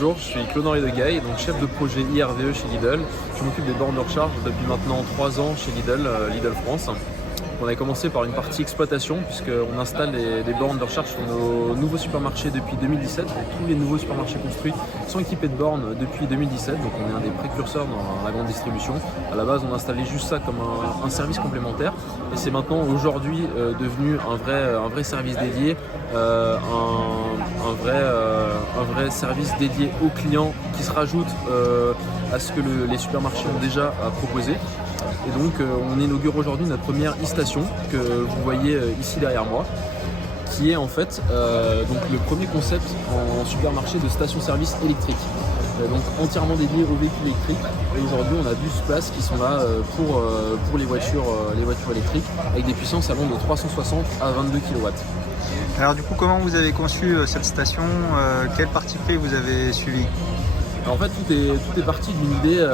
bonjour, je suis Claude-Henri Degaille, donc chef de projet IRVE chez Lidl. Je m'occupe des bornes de recharge depuis maintenant 3 ans chez Lidl, Lidl France. On a commencé par une partie exploitation puisqu'on installe des bornes de recharge sur nos nouveaux supermarchés depuis 2017. Donc, tous les nouveaux supermarchés construits sont équipés de bornes depuis 2017, donc on est un des précurseurs dans la grande distribution. À la base, on installait juste ça comme un service complémentaire et c'est maintenant aujourd'hui devenu un vrai service dédié, un vrai service dédié aux clients qui se rajoute à ce que les supermarchés ont déjà à proposer. Et donc on inaugure aujourd'hui notre première e-station que vous voyez ici derrière moi, qui est en fait donc le premier concept en supermarché de station-service électrique. Donc entièrement dédié aux véhicules électriques. Et aujourd'hui on a 12 places qui sont là pour les voitures électriques avec des puissances allant de 360 à 22 kW. Alors du coup, comment vous avez conçu cette station? Quelle partie pris vous avez suivi? En fait, tout est parti d'une idée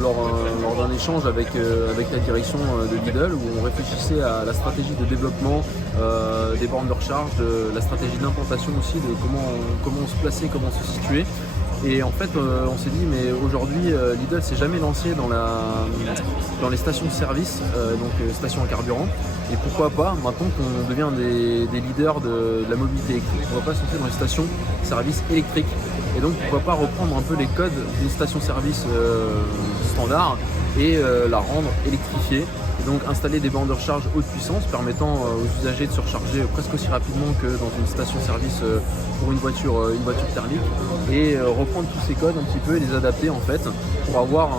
lors d'un échange avec la direction de Lidl où on réfléchissait à la stratégie de développement des bornes de recharge, de la stratégie d'implantation aussi, de comment on se plaçait, comment se situer. Et en fait, on s'est dit, mais aujourd'hui, Lidl s'est jamais lancé dans les stations de service, donc stations à carburant. Et pourquoi pas, maintenant qu'on devient des leaders de la mobilité électrique, pourquoi pas se lancer dans les stations de service électriques. Et donc pourquoi pas reprendre un peu les codes d'une station-service standard et la rendre électrifiée. Et donc installer des bornes de recharge haute puissance permettant aux usagers de se recharger presque aussi rapidement que dans une station-service pour une voiture thermique. Et reprendre tous ces codes un petit peu et les adapter en fait pour avoir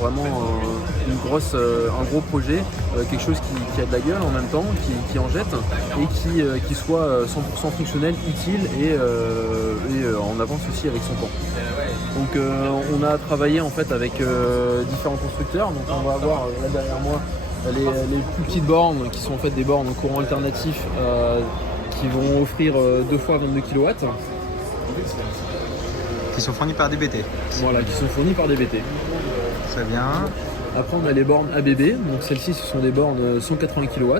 vraiment un gros projet, quelque chose qui a de la gueule en même temps, qui en jette et qui soit 100% fonctionnel, utile et en avance aussi avec son temps. Donc on a travaillé en fait avec différents constructeurs. Donc on va avoir là derrière moi les plus petites bornes qui sont en fait des bornes en courant alternatif qui vont offrir 2 fois 22 kW. Qui sont fournis par DBT. Voilà, qui sont fournis par DBT. Très bien. Après on a les bornes ABB, donc celles-ci ce sont des bornes 180 kW,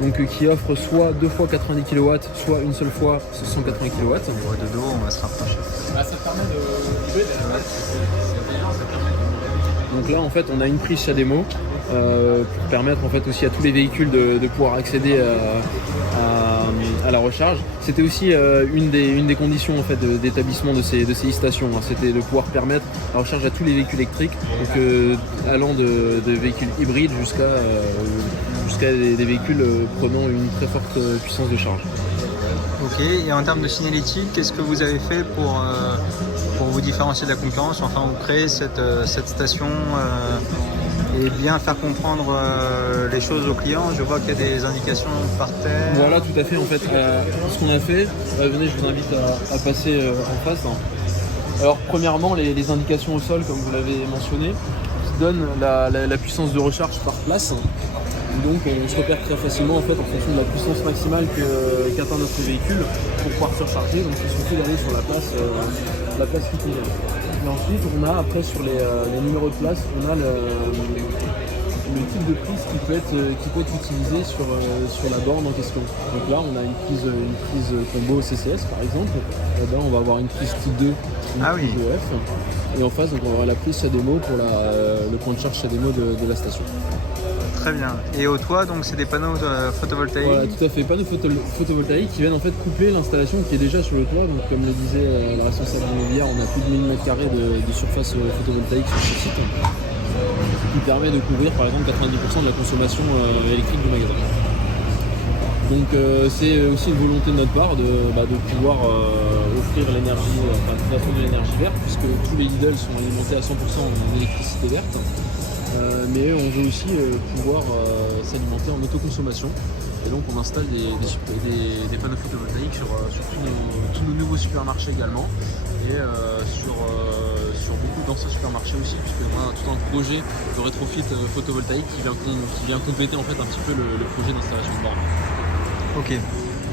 donc qui offrent soit 2 fois 90 kW, soit une seule fois 180 kW. De dos, on va se rapprocher. Ça permet de... Donc là en fait on a une prise CHAdeMO pour permettre en fait aussi à tous les véhicules de pouvoir accéder à la recharge. C'était aussi une des conditions en fait d'établissement de ces e-stations, hein. C'était de pouvoir permettre la recharge à tous les véhicules électriques, donc allant de véhicules hybrides jusqu'à des véhicules prenant une très forte puissance de charge. Ok, et en termes de signalétique, qu'est-ce que vous avez fait pour vous différencier de la concurrence, enfin vous créer cette station et bien faire comprendre les choses aux clients? Je vois qu'il y a des indications par terre. Voilà, tout à fait. En fait, ce qu'on a fait, venez, je vous invite à passer en face. Alors, premièrement, les indications au sol, comme vous l'avez mentionné, qui donnent la puissance de recharge par place. Donc, on se repère très facilement en fait en fonction de la puissance maximale qu'atteint notre véhicule pour pouvoir se recharger. Donc, il suffit d'aller sur la place qui convient. Et ensuite, on a après sur les numéros de place, on a le type de prise qui peut être utilisé sur la borne en question. Donc là, on a une prise combo CCS par exemple. Là-bas, on va avoir une prise type 2, une prise EF. Et en face, donc, on va avoir la prise CHAdeMO pour le point de charge CHAdeMO de la station. Très bien. Et au toit, donc c'est des panneaux photovoltaïques? Voilà, tout à fait. Panneaux photovoltaïques qui viennent en fait couper l'installation qui est déjà sur le toit. Donc comme le disait la responsable immobilière, on a plus de 1000 m² de surface photovoltaïque sur ce site, qui permet de couvrir par exemple 90% de la consommation électrique du magasin. Donc c'est aussi une volonté de notre part de pouvoir offrir l'énergie, de façon de l'énergie verte, puisque tous les Lidl sont alimentés à 100% en électricité verte. Mais on veut aussi pouvoir s'alimenter en autoconsommation. Et donc on installe des panneaux photovoltaïques sur tous nos nouveaux supermarchés également. Et sur beaucoup d'anciens supermarchés aussi, puisqu'on a tout un projet de rétrofit photovoltaïque qui vient compléter en fait un petit peu le projet d'installation de bornes. Ok.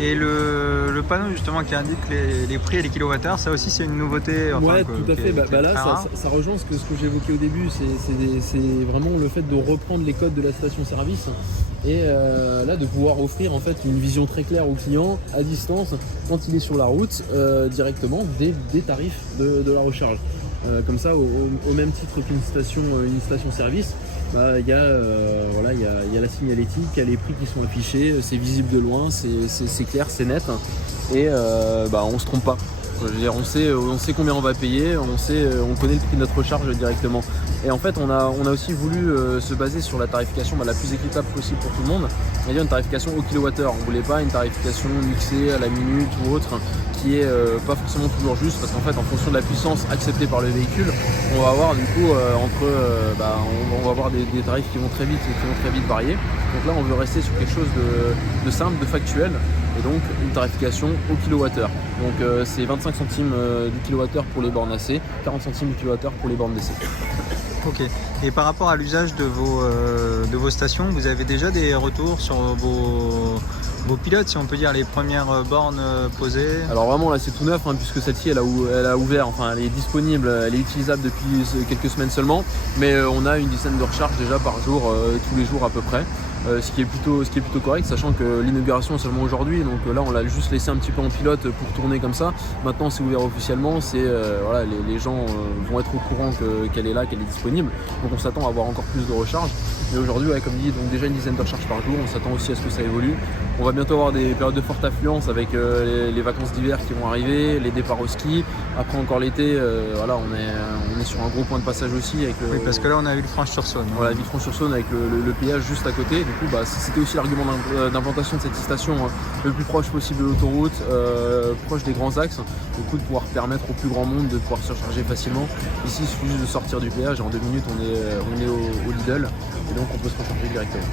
Et le panneau justement qui indique les prix et les kilowattheures, ça aussi c'est une nouveauté. Enfin, ouais, tout à fait. Là, ça rejoint ce que j'évoquais au début. C'est vraiment le fait de reprendre les codes de la station-service et là de pouvoir offrir en fait une vision très claire au client à distance quand il est sur la route directement des tarifs de la recharge. Comme ça, au même titre qu'une station service, il y a la signalétique, il y a les prix qui sont affichés, c'est visible de loin, c'est clair, c'est net, et on se trompe pas. Je veux dire, on sait combien on va payer, on connaît le prix de notre recharge directement. Et en fait, on a aussi voulu se baser sur la tarification la plus équitable possible pour tout le monde, c'est-à-dire une tarification au kilowattheure. On ne voulait pas une tarification mixée à la minute ou autre, qui est pas forcément toujours juste, parce qu'en fait, en fonction de la puissance acceptée par le véhicule, on va avoir du coup on va avoir des tarifs qui vont très vite varier. Donc là, on veut rester sur quelque chose de simple, de factuel, et donc une tarification au kilowattheure. Donc c'est 25 centimes du kilowattheure pour les bornes AC, 40 centimes du kilowattheure pour les bornes DC. Ok. Et par rapport à l'usage de vos stations, vous avez déjà des retours sur vos pilotes, si on peut dire, les premières bornes posées? Alors vraiment là c'est tout neuf, puisque celle-ci elle a ouvert, enfin elle est disponible, elle est utilisable depuis quelques semaines seulement, mais on a une dizaine de recharges déjà par jour, tous les jours à peu près. Ce qui est plutôt correct, sachant que l'inauguration est seulement aujourd'hui, donc là on l'a juste laissé un petit peu en pilote pour tourner comme ça. Maintenant c'est ouvert officiellement, les gens vont être au courant qu'elle est là, qu'elle est disponible, donc on s'attend à avoir encore plus de recharges. Mais aujourd'hui, comme dit, donc déjà une dizaine de recharges par jour, on s'attend aussi à ce que ça évolue. On va bientôt avoir des périodes de forte affluence avec les vacances d'hiver qui vont arriver, les départs au ski. Après encore l'été, on est sur un gros point de passage aussi. Oui, parce que là on a eu le Franche-sur-Saône. Voilà, Villefranche-sur-Saône avec le péage juste à côté. Du coup, c'était aussi l'argument d'implantation de cette station le plus proche possible de l'autoroute, proche des grands axes. Du coup, de pouvoir permettre au plus grand monde de pouvoir se recharger facilement. Ici, il suffit juste de sortir du péage et en 2 minutes, on est au Lidl. Et donc, on peut se recharger directement.